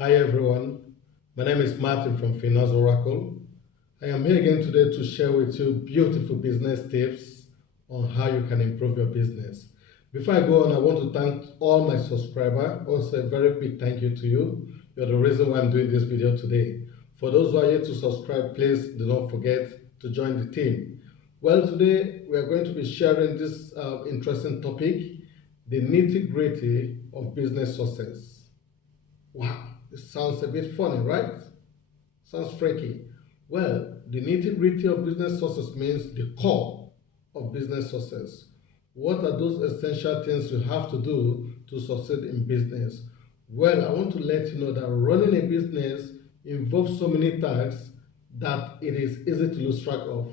Hi everyone, my name is Martin from Finance Oracle. I am here again today to share with you beautiful business tips on how you can improve your business. Before I go on, I want to thank all my subscribers. Also, a very big thank you to you. You're the reason why I'm doing this video today. For those who are yet to subscribe, please do not forget to join the team. Well, today we are going to be sharing this interesting topic, the nitty-gritty of business success. Wow, it sounds a bit funny, right? Sounds freaky. Well, the nitty-gritty of business success means the core of business success. What are those essential things you have to do to succeed in business? Well, I want to let you know that running a business involves so many tasks that it is easy to lose track of.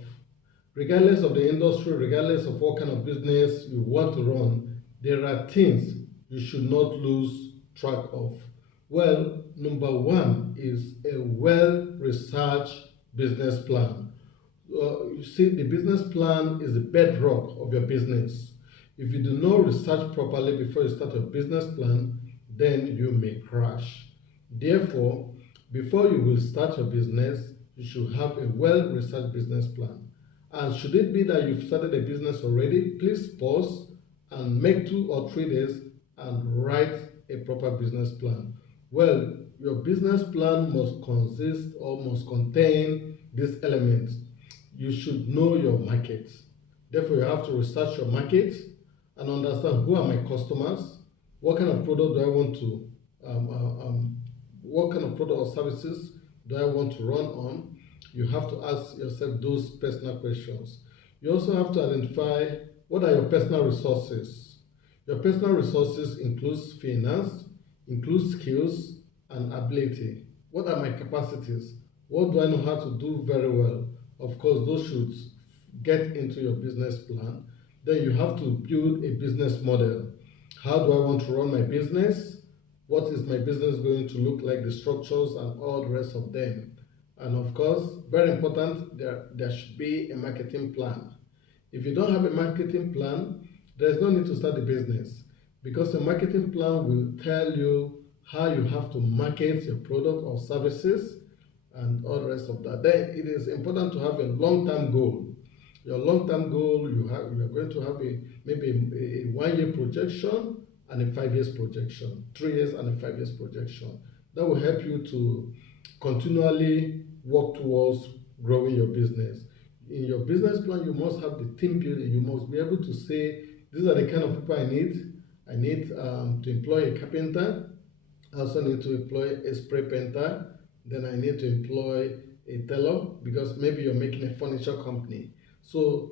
Regardless of the industry, regardless of what kind of business you want to run, there are things you should not lose track of. Well, number one is a well-researched business plan. You see, the business plan is the bedrock of your business. If you do not research properly before you start a business plan, then you may crash. Therefore, before you will start your business, you should have a well-researched business plan. And should it be that you've started a business already, please pause and make 2 or 3 days and write a proper business plan. Well, your business plan must consist or must contain these elements. You should know your market. Therefore, you have to research your market and understand who are my customers, what kind of product do I want to, what kind of product or services do I want to run on. You have to ask yourself those personal questions. You also have to identify what are your personal resources. Your personal resources includes finance, includes skills and ability. What are my capacities? What do I know how to do very well? Of course, those should get into your business plan. Then you have to build a business model. How do I want to run my business? What is my business going to look like, the structures and all the rest of them? And of course, very important, there should be a marketing plan. If you don't have a marketing plan, there's no need to start a business because a marketing plan will tell you how you have to market your product or services and all the rest of that. Then it is important to have a long-term goal. Your long-term goal, you are going to have maybe a 1 year projection and a 5 years projection, 3 years and a 5 years projection. That will help you to continually work towards growing your business. In your business plan, you must have the team building. You must be able to say, these are the kind of people I need. I need to employ a carpenter. I also need to employ a spray painter. Then I need to employ a tailor because maybe you're making a furniture company. So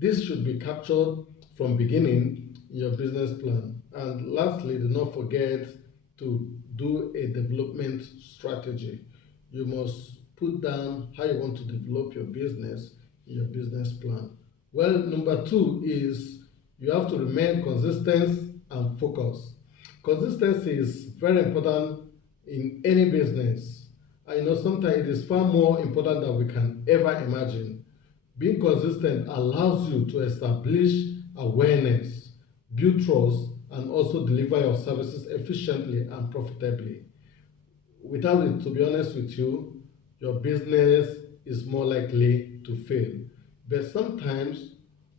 this should be captured from beginning in your business plan. And lastly, do not forget to do a development strategy. You must put down how you want to develop your business in your business plan. Well, number two is you have to remain consistent and focused. Consistency is very important in any business. I know sometimes it is far more important than we can ever imagine. Being consistent allows you to establish awareness, build trust, and also deliver your services efficiently and profitably. Without it, to be honest with you, your business is more likely to fail. But sometimes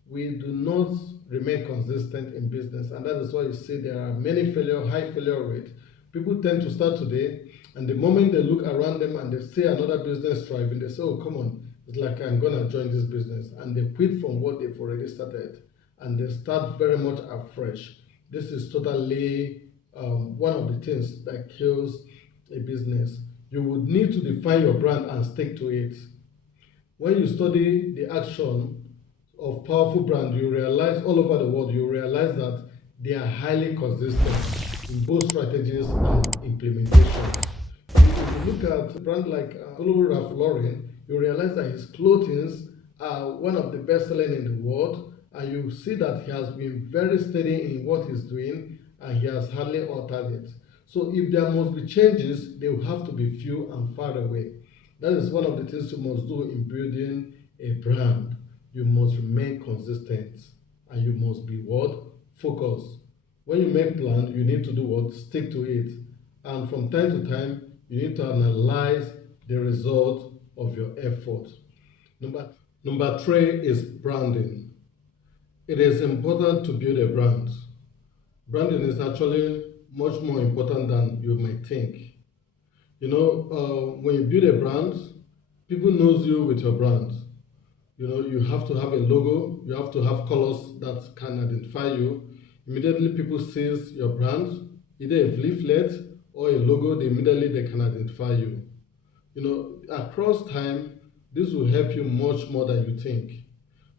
we do not remain consistent in business, and that is why you see there are many high failure rate. People tend to start today, and the moment they look around them and they see another business thriving, they say, "Oh, come on, it's like I'm gonna join this business," and they quit from what they've already started, and they start very much afresh. This is totally one of the things that kills a business. You would need to define your brand and stick to it. When you study the action of powerful brands, you realize all over the world, you realize that they are highly consistent in both strategies and implementations. If you look at a brand like Ralph Lauren, you realize that his clothing are one of the best selling in the world, and you see that he has been very steady in what he's doing and he has hardly altered it. So if there must be changes, they will have to be few and far away. That is one of the things you must do in building a brand. You must remain consistent and you must be what? Focused. When you make plan, you need to do what? Stick to it. And from time to time, You need to analyze the result of your effort. Number, number three is branding. It is important to build a brand. Branding is actually much more important than you might think. When you build a brand, people knows you with your brand. You have to have a logo, you have to have colors that can identify you. Immediately people sees your brand, either a leaflet or a logo, they can identify you. Across time, this will help you much more than you think.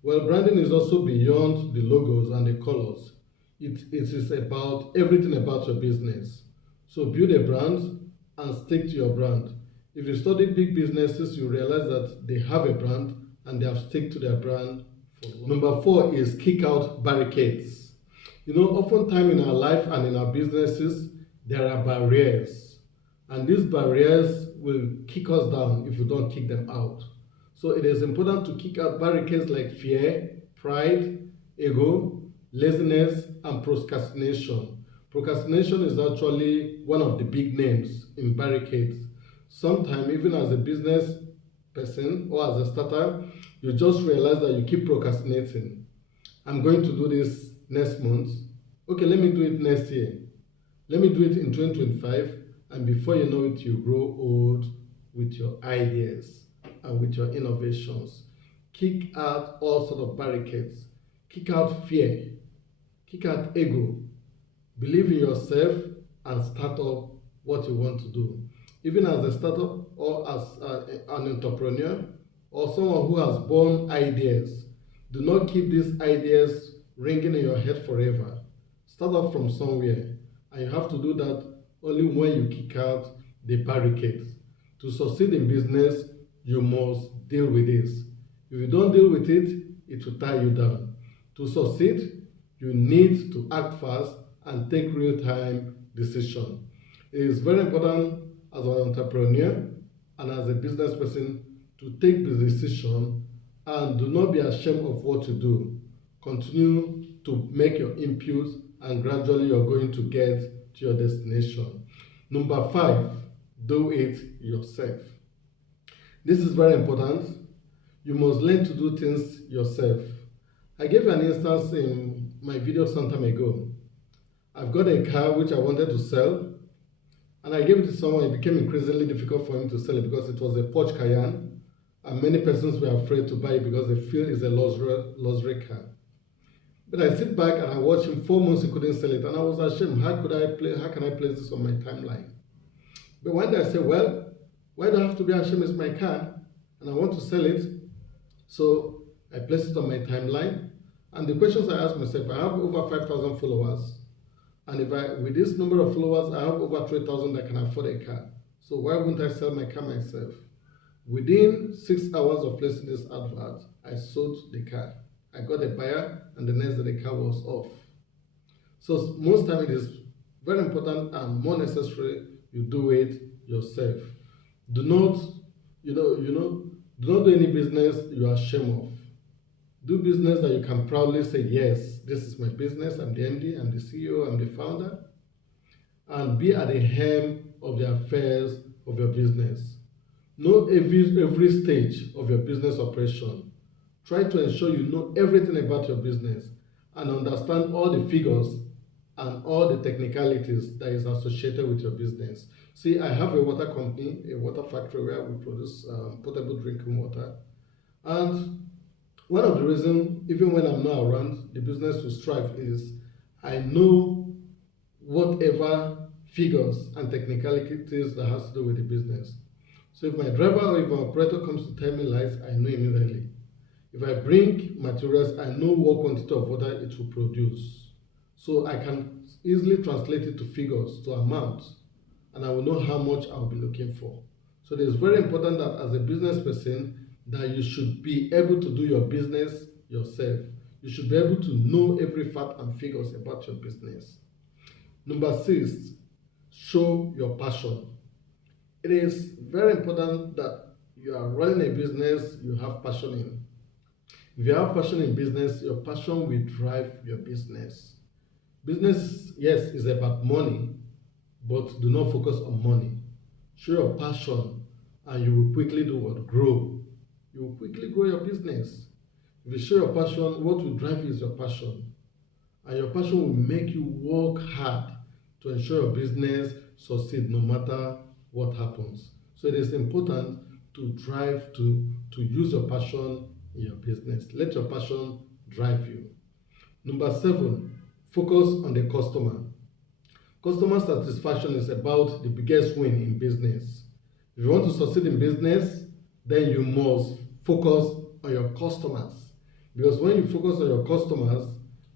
Well, branding is also beyond the logos and the colors. It is about everything about your business. So build a brand and stick to your brand. If you study big businesses, you realize that they have a brand and they have stick to their brand for long. Number four is kick out barricades. Oftentimes in our life and in our businesses, there are barriers. And these barriers will kick us down if we don't kick them out. So it is important to kick out barricades like fear, pride, ego, laziness, and procrastination. Procrastination is actually one of the big names in barricades. Sometimes, even as a business person or as a starter, you just realize that you keep procrastinating. I'm going to do this next month. Okay, let me do it next year. Let me do it in 2025. And before you know it, you grow old with your ideas and with your innovations. Kick out all sort of barricades. Kick out fear. Kick out ego. Believe in yourself and start up what you want to do. Even as a startup or as an entrepreneur or someone who has born ideas, do not keep these ideas ringing in your head forever. Start up from somewhere, and you have to do that only when you kick out the barricades. To succeed in business, you must deal with this. If you don't deal with it, it will tie you down. To succeed, you need to act fast and take real-time decision. It is very important as an entrepreneur and as a business person to take the decision and do not be ashamed of what you do. Continue to make your inputs and gradually you're going to get to your destination. Number five, do it yourself. This is very important. You must learn to do things yourself. I gave an instance in my video some time ago. I've got a car which I wanted to sell, and I gave it to someone. It became increasingly difficult for him to sell it because it was a Porsche Cayenne, and many persons were afraid to buy it because they feel it's a luxury car. But I sit back and I watched him 4 months. He couldn't sell it, and I was ashamed. How can I place this on my timeline? But one day I said, well, why do I have to be ashamed? It's my car, and I want to sell it. So I placed it on my timeline, and the questions I asked myself: I have over 5,000 followers, and with this number of followers, I have over 3,000 that can afford a car. So why wouldn't I sell my car myself? Within 6 hours of placing this advert, I sold the car. I got a buyer, and the next day the car was off. So most time it is very important and more necessary you do it yourself. Do not, do not do any business you are ashamed of. Do business that you can proudly say, yes, this is my business. I'm the MD, I'm the CEO, I'm the founder. And be at the helm of the affairs of your business. Know every stage of your business operation. Try to ensure you know everything about your business and understand all the figures and all the technicalities that is associated with your business. See, I have a water company, a water factory where we produce potable drinking water. And one of the reasons, even when I'm not around, the business will strive is I know whatever figures and technicalities that has to do with the business. So if my driver or if my operator comes to tell me lies, I know immediately. If I bring materials, I know what quantity of water it will produce. So I can easily translate it to figures, to amounts, and I will know how much I'll be looking for. So it is very important that as a business person, that you should be able to do your business yourself. You should be able to know every fact and figures about your business. Number 6, show your passion. It is very important that you are running a business you have passion in. If you have passion in business, your passion will drive your business. Business, yes, is about money, but do not focus on money. Show your passion, and you will quickly do what? Grow. You will quickly grow your business. If you show your passion, what will drive you is your passion. And your passion will make you work hard to ensure your business succeed no matter what happens. So it is important to drive to use your passion in your business. Let your passion drive you. Number 7, focus on the customer. Customer satisfaction is about the biggest win in business. If you want to succeed in business, then you must focus on your customers. Because when you focus on your customers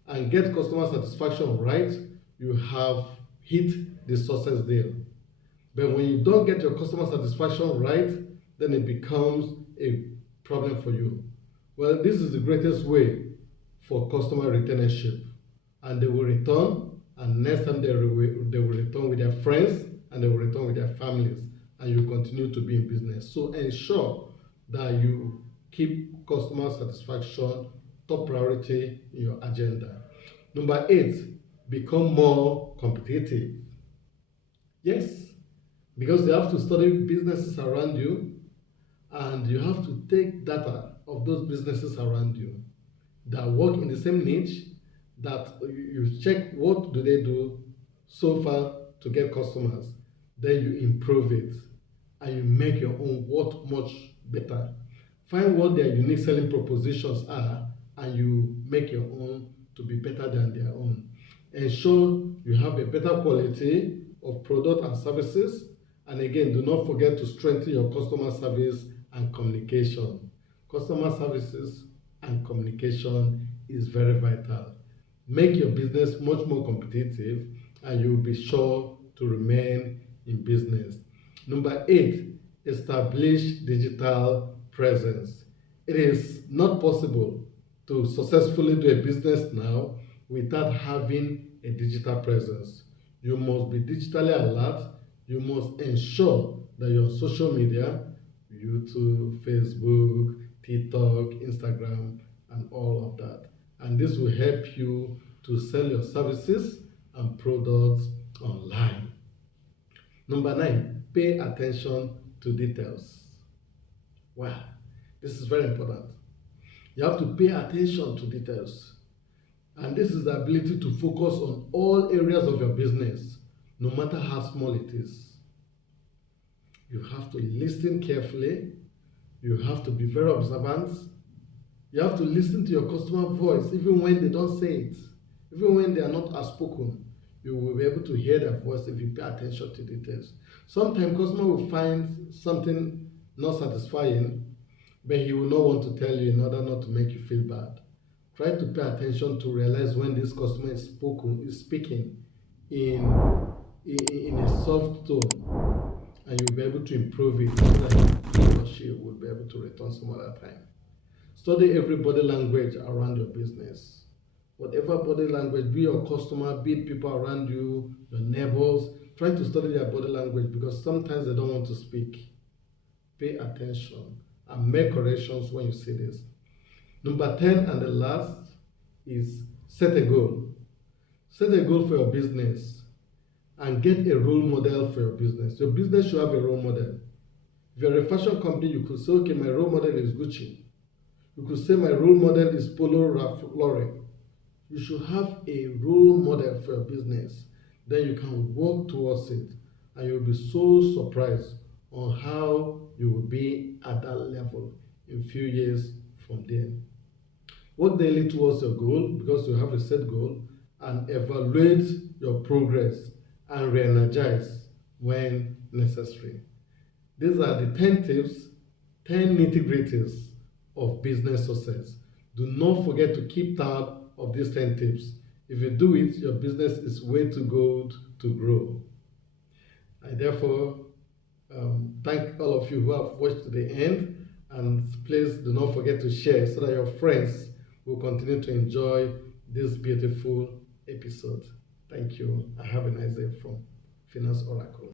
and get customer satisfaction right, you have hit the success deal. But when you don't get your customer satisfaction right, then it becomes a problem for you. Well, this is the greatest way for customer retention, and they will return, and next time they will return with their friends, and they will return with their families, and you continue to be in business. So ensure that you keep customer satisfaction top priority in your agenda. Number 8, become more competitive. Yes, because you have to study businesses around you, and you have to take data of those businesses around you that work in the same niche, that you check what do they do so far to get customers, then you improve it and you make your own work much better. Find what their unique selling propositions are and you make your own to be better than their own. Ensure you have a better quality of product and services, and again, do not forget to strengthen your customer service and communication. Customer services and communication is very vital. Make your business much more competitive and you will be sure to remain in business. Number 8, establish digital presence. It is not possible to successfully do a business now without having a digital presence. You must be digitally alert. You must ensure that you're on social media, YouTube, Facebook, TikTok, Instagram, and all of that. And this will help you to sell your services and products online. Number 9, pay attention to details. Wow, this is very important. You have to pay attention to details. And this is the ability to focus on all areas of your business, no matter how small it is. You have to listen carefully. You have to be very observant. You have to listen to your customer voice, even when they don't say it. Even when they are not outspoken, you will be able to hear their voice if you pay attention to details. Sometimes customer will find something not satisfying, but he will not want to tell you in order not to make you feel bad. Try to pay attention to realize when this customer is speaking in a soft tone, and you'll be able to improve it so that he or she will be able to return some other time. Study every body language around your business. Whatever body language, be your customer, be people around you, your neighbors, try to study their body language because sometimes they don't want to speak. Pay attention and make corrections when you see this. Number 10 and the last is set a goal. Set a goal for your business and get a role model for your business. Your business should have a role model. If you're a fashion company, you could say, okay, my role model is Gucci. You could say my role model is Polo Ralph Lauren. You should have a role model for your business. Then you can work towards it and you'll be so surprised on how you will be at that level in a few years from there. Work daily towards your goal because you have a set goal, and evaluate your progress and re-energize when necessary. These are the 10 tips, 10 nitty-gritties of business success. Do not forget to keep tab of these 10 tips. If you do it, your business is way too good to grow. I therefore thank all of you who have watched to the end, and please do not forget to share so that your friends will continue to enjoy this beautiful episode. Thank you. I have a nice day from Finance Oracle.